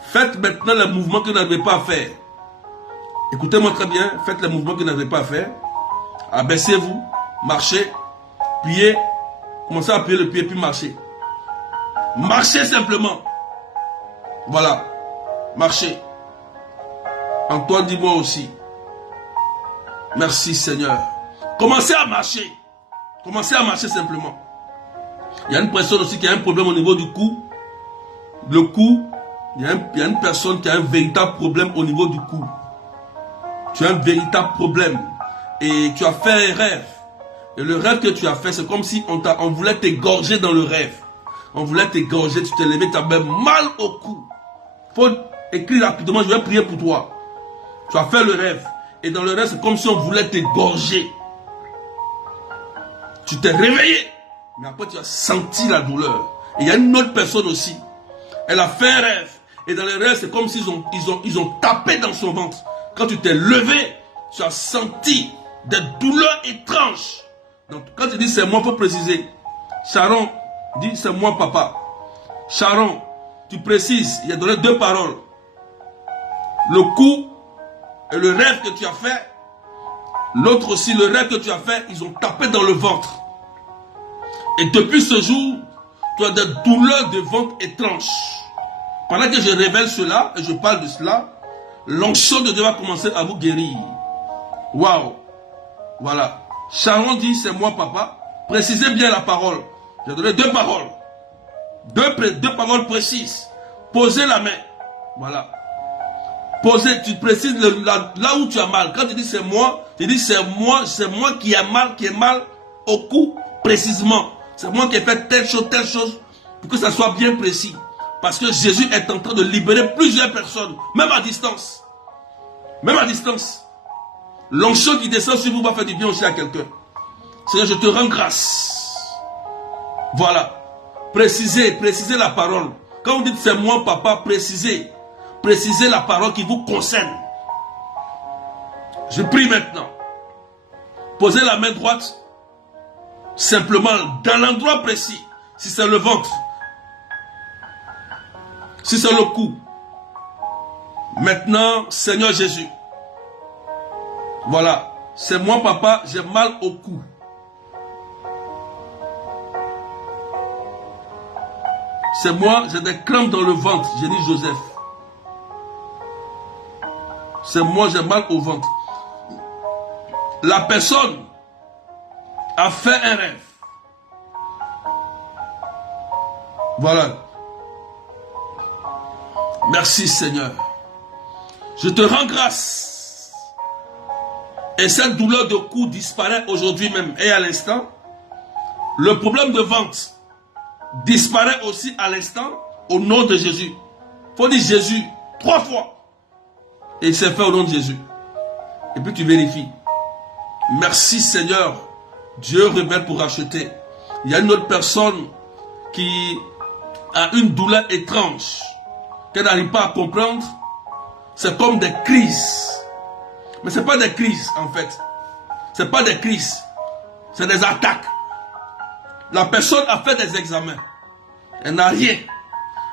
Faites maintenant le mouvement que vous n'avez pas à faire. Écoutez-moi très bien. Faites le mouvement que vous n'avez pas à faire. Abaissez-vous. Marchez. Pliez. Commencez à plier le pied puis marchez. Marchez simplement. Voilà. Marchez. Antoine dit moi aussi. Merci Seigneur. Commencez à marcher. Commencez à marcher simplement. Il y a une personne aussi qui a un problème au niveau du cou. Le cou, il y a une personne qui a un véritable problème au niveau du cou. Tu as un véritable problème. Et tu as fait un rêve. Et le rêve que tu as fait, c'est comme si on voulait t'égorger dans le rêve. On voulait t'égorger, tu t'es levé, tu as même mal au cou. Il faut écrire rapidement, je vais prier pour toi. Tu as fait le rêve. Et dans le rêve, c'est comme si on voulait t'égorger. Tu t'es réveillé. Mais après, tu as senti la douleur. Et il y a une autre personne aussi. Elle a fait un rêve. Et dans le rêve, c'est comme s'ils ont tapé dans son ventre. Quand tu t'es levé, tu as senti des douleurs étranges. Donc, quand tu dis c'est moi, il faut préciser. Sharon dit c'est moi, papa. Sharon, tu précises. Il a donné 2 paroles. Le coup et le rêve que tu as fait L'autre aussi, le rêve que tu as fait, ils ont tapé dans le ventre. Et depuis ce jour, tu as des douleurs de ventre étranges. Pendant que je révèle cela, et je parle de cela, l'onction de Dieu va commencer à vous guérir. Waouh! Voilà. Sharon dit, c'est moi papa. Précisez bien la parole. J'ai donné deux paroles. Deux paroles précises. Posez la main. Voilà. Posez, tu précises là où tu as mal. Quand tu dis c'est moi, tu dis c'est moi qui ai mal au cou précisément. C'est moi qui ai fait telle chose, pour que ça soit bien précis. Parce que Jésus est en train de libérer plusieurs personnes, même à distance. Même à distance. L'onction qui descend sur vous va faire du bien aussi à quelqu'un. C'est-à-dire, je te rends grâce. Voilà. Précisez la parole. Quand vous dites c'est moi papa, précisez la parole qui vous concerne. Je prie maintenant. Posez la main droite simplement dans l'endroit précis. Si c'est le ventre, si c'est le cou. Maintenant, Seigneur Jésus. Voilà. C'est moi papa, j'ai mal au cou. C'est moi, j'ai des crampes dans le ventre. J'ai dit Joseph. C'est moi, j'ai mal au ventre. La personne a fait un rêve. Voilà. Merci Seigneur. Je te rends grâce. Et cette douleur de cou disparaît aujourd'hui même et à l'instant. Le problème de ventre disparaît aussi à l'instant au nom de Jésus. Il faut dire Jésus 3 fois. Et c'est fait au nom de Jésus. Et puis tu vérifies. Merci Seigneur. Dieu révèle pour racheter. Il y a une autre personne qui a une douleur étrange qu'elle n'arrive pas à comprendre. C'est comme des crises. Mais ce n'est pas des crises en fait. Ce n'est pas des crises. C'est des attaques. La personne a fait des examens. Elle n'a rien.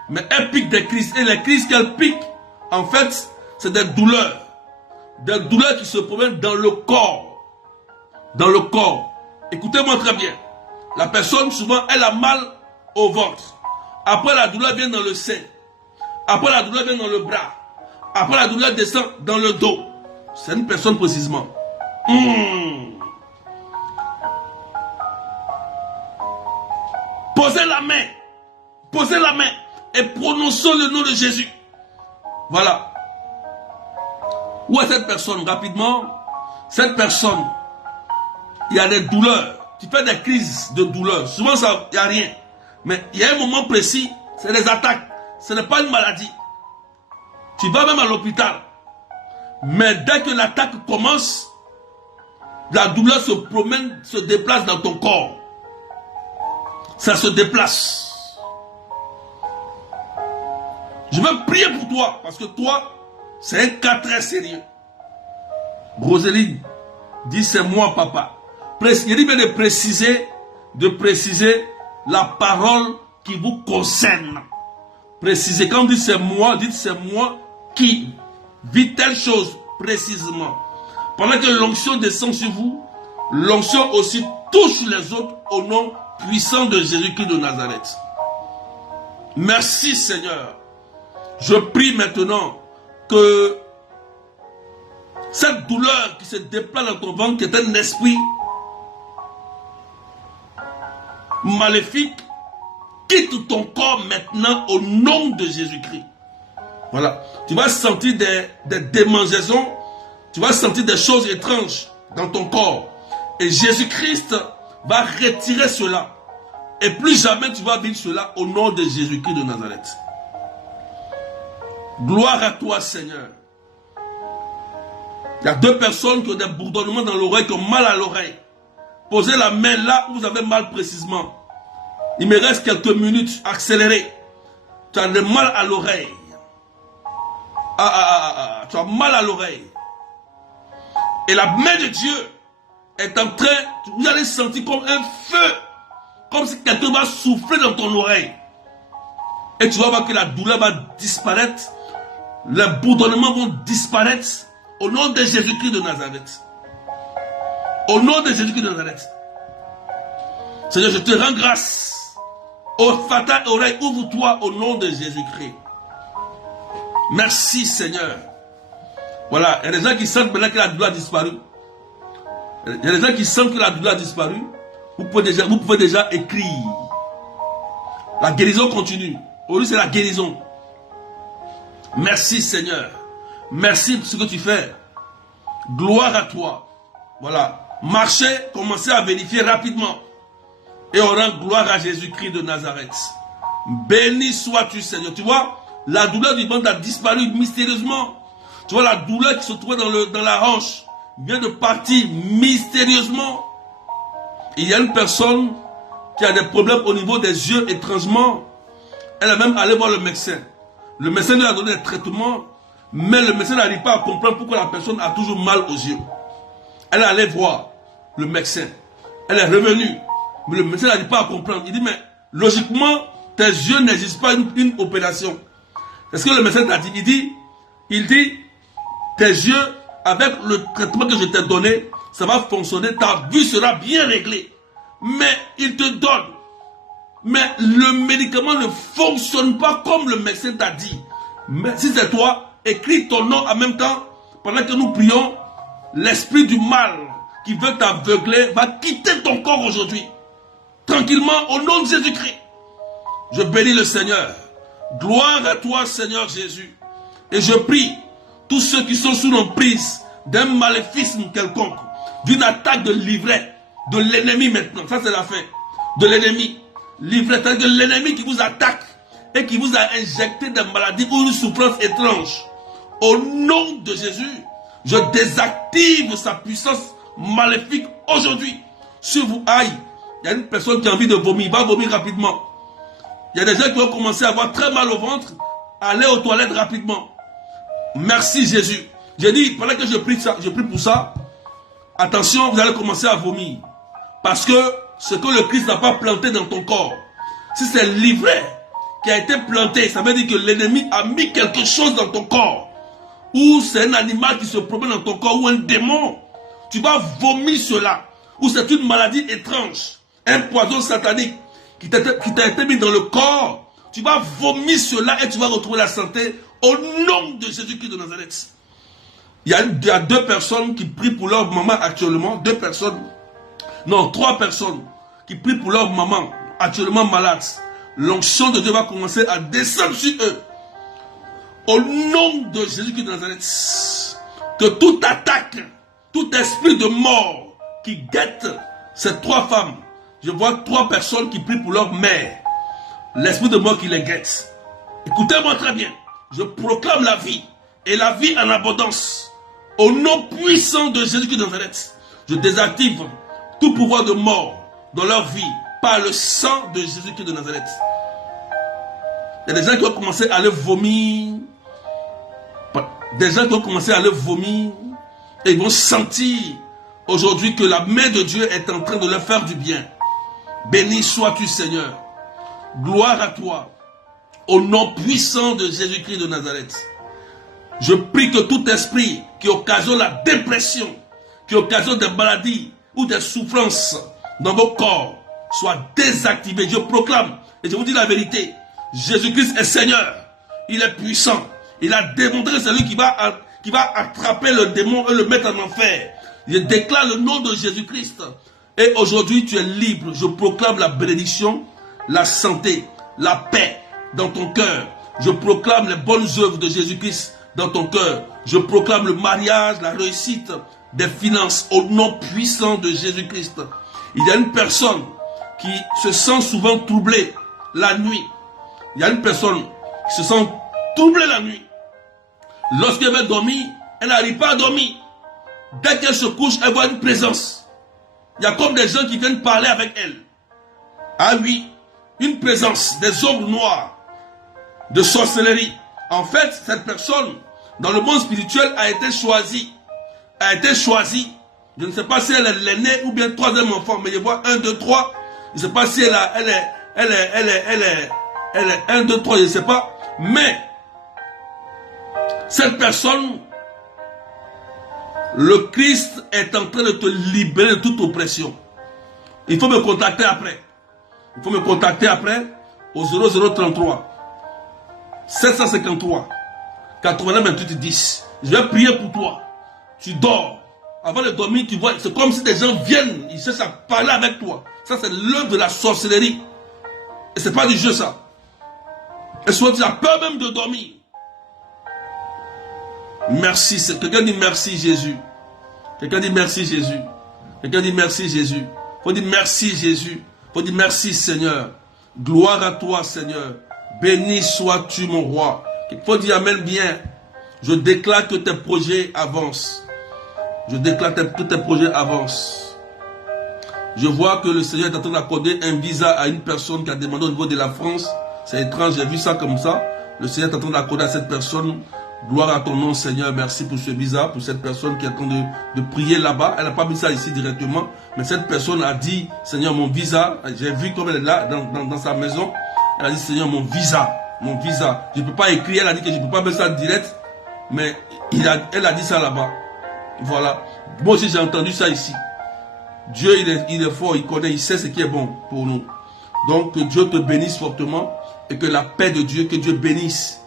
Mais elle pique des crises. Et les crises qu'elle pique, en fait, c'est des douleurs. Des douleurs qui se promènent dans le corps. Dans le corps. Écoutez-moi très bien. La personne, souvent, elle a mal au ventre. Après, la douleur vient dans le sein. Après, la douleur vient dans le bras. Après, la douleur descend dans le dos. C'est une personne précisément. Posez la main. Posez la main. Et prononçons le nom de Jésus. Voilà. Où est cette personne? Rapidement. Cette personne, il y a des douleurs. Tu fais des crises de douleur. Souvent, il n'y a rien. Mais il y a un moment précis, c'est des attaques. Ce n'est pas une maladie. Tu vas même à l'hôpital. Mais dès que l'attaque commence, la douleur se promène, se déplace dans ton corps. Ça se déplace. Je veux prier pour toi, parce que toi, c'est un cas très sérieux. Roséline dit c'est moi papa. Il dit bien de préciser la parole qui vous concerne. Précisez. Quand on dit c'est moi, dites c'est moi qui vis telle chose précisément. Pendant que l'onction descend sur vous, l'onction aussi touche les autres au nom puissant de Jésus-Christ de Nazareth. Merci Seigneur. Je prie maintenant que cette douleur qui se déplace dans ton ventre, qui est un esprit maléfique, quitte ton corps maintenant au nom de Jésus-Christ. Voilà. Tu vas sentir des démangeaisons, tu vas sentir des choses étranges dans ton corps. Et Jésus-Christ va retirer cela. Et plus jamais tu vas vivre cela au nom de Jésus-Christ de Nazareth. Gloire à toi Seigneur. Il y a 2 personnes qui ont des bourdonnements dans l'oreille, qui ont mal à l'oreille. Posez la main là où vous avez mal précisément. Il me reste quelques minutes. Accélérez. Tu as mal à l'oreille. Tu as mal à l'oreille. Et la main de Dieu est en train, vous allez sentir comme un feu. Comme si quelqu'un va souffler dans ton oreille. Et tu vas voir que la douleur va disparaître. Les bourdonnements vont disparaître. Au nom de Jésus-Christ de Nazareth. Au nom de Jésus-Christ de Nazareth. Seigneur, je te rends grâce. Ô fatale oreille, ouvre-toi au nom de Jésus-Christ. Merci Seigneur. Voilà, il y a des gens qui sentent maintenant que la douleur a disparu. Il y a des gens qui sentent que la douleur a disparu. Vous pouvez déjà écrire. La guérison continue. Aujourd'hui, c'est la guérison. Merci Seigneur. Merci pour ce que tu fais. Gloire à toi. Voilà. Marchez, commencez à vérifier rapidement. Et on rend gloire à Jésus-Christ de Nazareth. Béni sois-tu Seigneur. Tu vois, la douleur du ventre a disparu mystérieusement. Tu vois, la douleur qui se trouvait dans la hanche vient de partir mystérieusement. Il y a une personne qui a des problèmes au niveau des yeux étrangement. Elle est même allée voir le médecin. Le médecin lui a donné un traitement, mais le médecin n'arrive pas à comprendre pourquoi la personne a toujours mal aux yeux. Elle est allée voir le médecin. Elle est revenue, mais le médecin n'arrive pas à comprendre. Il dit, mais logiquement, tes yeux n'exigent pas une opération. C'est ce que le médecin t'a dit. Il dit, tes yeux, avec le traitement que je t'ai donné, ça va fonctionner, ta vue sera bien réglée. Mais il te donne. Mais le médicament ne fonctionne pas comme le médecin t'a dit. Mais si c'est toi, écris ton nom en même temps. Pendant que nous prions, l'esprit du mal qui veut t'aveugler va quitter ton corps aujourd'hui. Tranquillement, au nom de Jésus-Christ. Je bénis le Seigneur. Gloire à toi, Seigneur Jésus. Et je prie tous ceux qui sont sous l'emprise d'un maléfice quelconque, d'une attaque de livret, de l'ennemi maintenant. Ça, c'est la fin. De l'ennemi. Livret, c'est-à-dire de l'ennemi qui vous attaque et qui vous a injecté des maladies ou une souffrance étrange. Au nom de Jésus, je désactive sa puissance maléfique aujourd'hui. Sur vous, aïe, il y a une personne qui a envie de vomir, va vomir rapidement. Il y a des gens qui vont commencer à avoir très mal au ventre, allez aux toilettes rapidement. Merci Jésus. J'ai dit, pendant que je prie pour ça, attention, vous allez commencer à vomir. Parce que ce que le Christ n'a pas planté dans ton corps, si c'est l'ivraie qui a été planté, ça veut dire que l'ennemi a mis quelque chose dans ton corps. Ou c'est un animal qui se promène dans ton corps, ou un démon. Tu vas vomir cela. Ou c'est une maladie étrange, un poison satanique qui t'a été mis dans le corps. Tu vas vomir cela et tu vas retrouver la santé au nom de Jésus-Christ de Nazareth. Il y a 2 personnes qui prient pour leur maman actuellement. 2 personnes. Non, 3 personnes qui prient pour leur maman actuellement malade. L'onction de Dieu va commencer à descendre sur eux. Au nom de Jésus-Christ de Nazareth. Que toute attaque, tout esprit de mort qui guette ces 3 femmes. Je vois 3 personnes qui prient pour leur mère. L'esprit de mort qui les guette. Écoutez-moi très bien. Je proclame la vie. Et la vie en abondance. Au nom puissant de Jésus-Christ de Nazareth. Je désactive tout pouvoir de mort dans leur vie par le sang de Jésus-Christ de Nazareth. Il y a des gens qui ont commencé à aller vomir. Des gens qui ont commencé à aller vomir. Et ils vont sentir aujourd'hui que la main de Dieu est en train de leur faire du bien. Béni sois-tu Seigneur. Gloire à toi. Au nom puissant de Jésus-Christ de Nazareth. Je prie que tout esprit qui occasionne la dépression, qui occasionne des maladies ou des souffrances dans vos corps soit désactivé. Je proclame et je vous dis la vérité. Jésus-Christ est Seigneur. Il est puissant. Il a démontré que c'est lui qui va attraper le démon et le mettre en enfer. Je déclare le nom de Jésus-Christ. Et aujourd'hui, tu es libre. Je proclame la bénédiction, la santé, la paix dans ton cœur. Je proclame les bonnes œuvres de Jésus-Christ dans ton cœur. Je proclame le mariage, la réussite des finances au nom puissant de Jésus-Christ. Il y a une personne qui se sent souvent troublée la nuit. Il y a une personne qui se sent troublée la nuit. Lorsqu'elle va dormir, elle n'arrive pas à dormir. Dès qu'elle se couche, elle voit une présence. Il y a comme des gens qui viennent parler avec elle. Ah oui, une présence, des ombres noires, de sorcellerie. En fait, cette personne, dans le monde spirituel, a été choisie. Je ne sais pas si elle est l'aînée ou bien 3e enfant, mais je vois 1, 2, 3. Je ne sais pas si elle est 1, 2, 3, je ne sais pas. Mais, cette personne, Le Christ est en train de te libérer de toute oppression. Il faut me contacter après. Il faut me contacter après au 0033 753 89 28 10. Je vais prier pour toi. Tu dors. Avant de dormir, tu vois, c'est comme si des gens viennent, ils cherchent à parler avec toi. Ça, c'est l'œuvre de la sorcellerie. Et c'est pas du jeu, ça. Et soit tu as peur même de dormir. Merci. Quelqu'un dit merci, Jésus. Quelqu'un dit merci, Jésus. Quelqu'un dit merci, Jésus. Faut dire merci, Jésus. Faut dire merci, Seigneur. Gloire à toi, Seigneur. Béni sois-tu, mon roi. Il faut dire amen bien. Je déclare que tes projets avancent. Je déclare que tes projets avancent. Je vois que le Seigneur est en train d'accorder un visa à une personne qui a demandé au niveau de la France. C'est étrange, j'ai vu ça comme ça. Le Seigneur est en train d'accorder à cette personne. Gloire à ton nom, Seigneur. Merci pour ce visa, pour cette personne qui est en train de prier là-bas. Elle n'a pas mis ça ici directement. Mais cette personne a dit, Seigneur, mon visa. J'ai vu comme elle est là, dans sa maison. Elle a dit, Seigneur, mon visa. Mon visa. Je ne peux pas écrire. Elle a dit que je ne peux pas mettre ça direct. Mais elle a dit ça là-bas. Voilà. Moi aussi, j'ai entendu ça ici. Dieu, il est fort. Il connaît, il sait ce qui est bon pour nous. Donc, que Dieu te bénisse fortement. Et que la paix de Dieu, que Dieu bénisse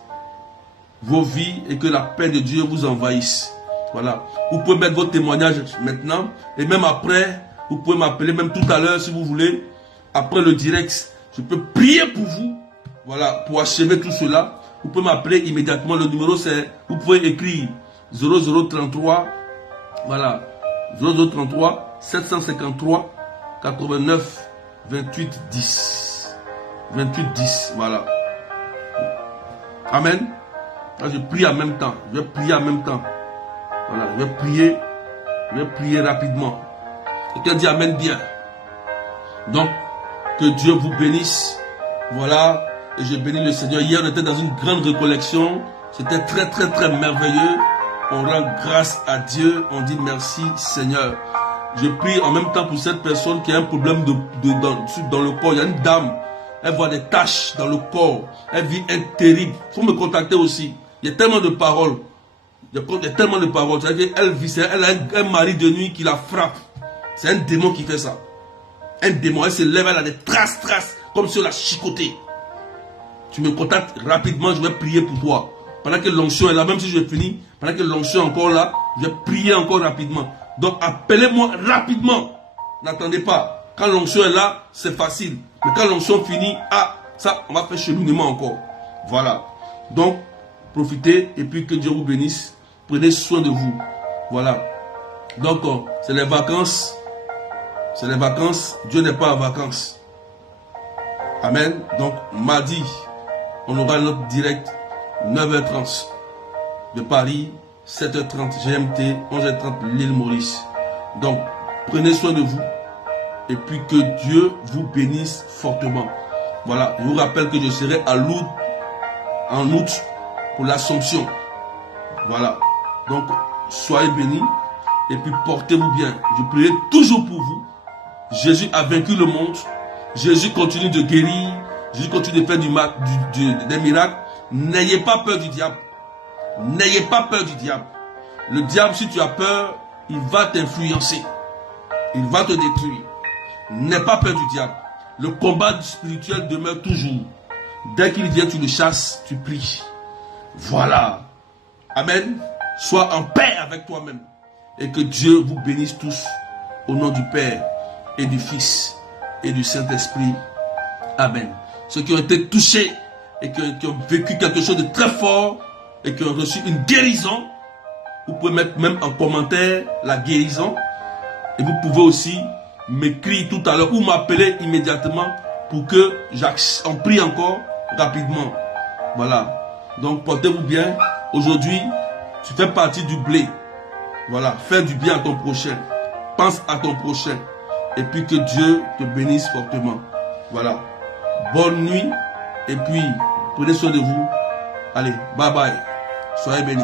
vos vies et que la paix de Dieu vous envahisse. Voilà. Vous pouvez mettre votre témoignage maintenant et même après, vous pouvez m'appeler même tout à l'heure si vous voulez. Après le direct, je peux prier pour vous. Voilà, pour achever tout cela. Vous pouvez m'appeler immédiatement. Le numéro c'est, vous pouvez écrire 0033, voilà, 0033 753 89 28 10. 28 10, voilà. Amen. Là, je prie en même temps. Je vais prier en même temps. Voilà, je vais prier rapidement. Quelqu'un dit amen bien. Donc, que Dieu vous bénisse. Voilà, et je bénis le Seigneur. Hier, on était dans une grande récollection. C'était très, très, très merveilleux. On rend grâce à Dieu. On dit merci, Seigneur. Je prie en même temps pour cette personne qui a un problème dans le corps. Il y a une dame. Elle voit des taches dans le corps. Elle vit un terrible. Il faut me contacter aussi. Il y a tellement de paroles. Il y a tellement de paroles. C'est-à-dire qu'elle vit, elle a un mari de nuit qui la frappe. C'est un démon qui fait ça. Un démon. Elle se lève, elle a des traces, comme si on l'a chicoté. Tu me contactes rapidement, je vais prier pour toi. Pendant que l'onction est là, même si je finis, pendant que l'onction est encore là, je vais prier encore rapidement. Donc appelez-moi rapidement. N'attendez pas. Quand l'onction est là, c'est facile. Mais quand l'onction finit, ça, on va faire cheminement encore. Voilà. Donc, profitez et puis que Dieu vous bénisse. Prenez soin de vous. Voilà. Donc, c'est les vacances. C'est les vacances. Dieu n'est pas en vacances. Amen. Donc, mardi, on aura notre direct 9h30 de Paris, 7h30 GMT, 11h30 l'île Maurice. Donc, prenez soin de vous. Et puis que Dieu vous bénisse fortement. Voilà. Je vous rappelle que je serai à Lourdes en août pour l'Assomption. Voilà. Donc, soyez bénis. Et puis, portez-vous bien. Je prierai toujours pour vous. Jésus a vaincu le monde. Jésus continue de guérir. Jésus continue de faire des miracles. N'ayez pas peur du diable. N'ayez pas peur du diable. Le diable, si tu as peur, il va t'influencer. Il va te détruire. N'aie pas peur du diable. Le combat spirituel demeure toujours. Dès qu'il vient, tu le chasses, tu pries. Voilà. Amen. Sois en paix avec toi-même. Et que Dieu vous bénisse tous. Au nom du Père et du Fils et du Saint-Esprit. Amen. Ceux qui ont été touchés et qui ont vécu quelque chose de très fort et qui ont reçu une guérison, vous pouvez mettre même en commentaire la guérison. Et vous pouvez aussi m'écrire tout à l'heure ou m'appeler immédiatement pour que on prie encore rapidement. Voilà. Donc portez-vous bien. Aujourd'hui, tu fais partie du blé. Voilà. Fais du bien à ton prochain. Pense à ton prochain. Et puis que Dieu te bénisse fortement. Voilà. Bonne nuit. Et puis, prenez soin de vous. Allez, bye bye. Soyez bénis.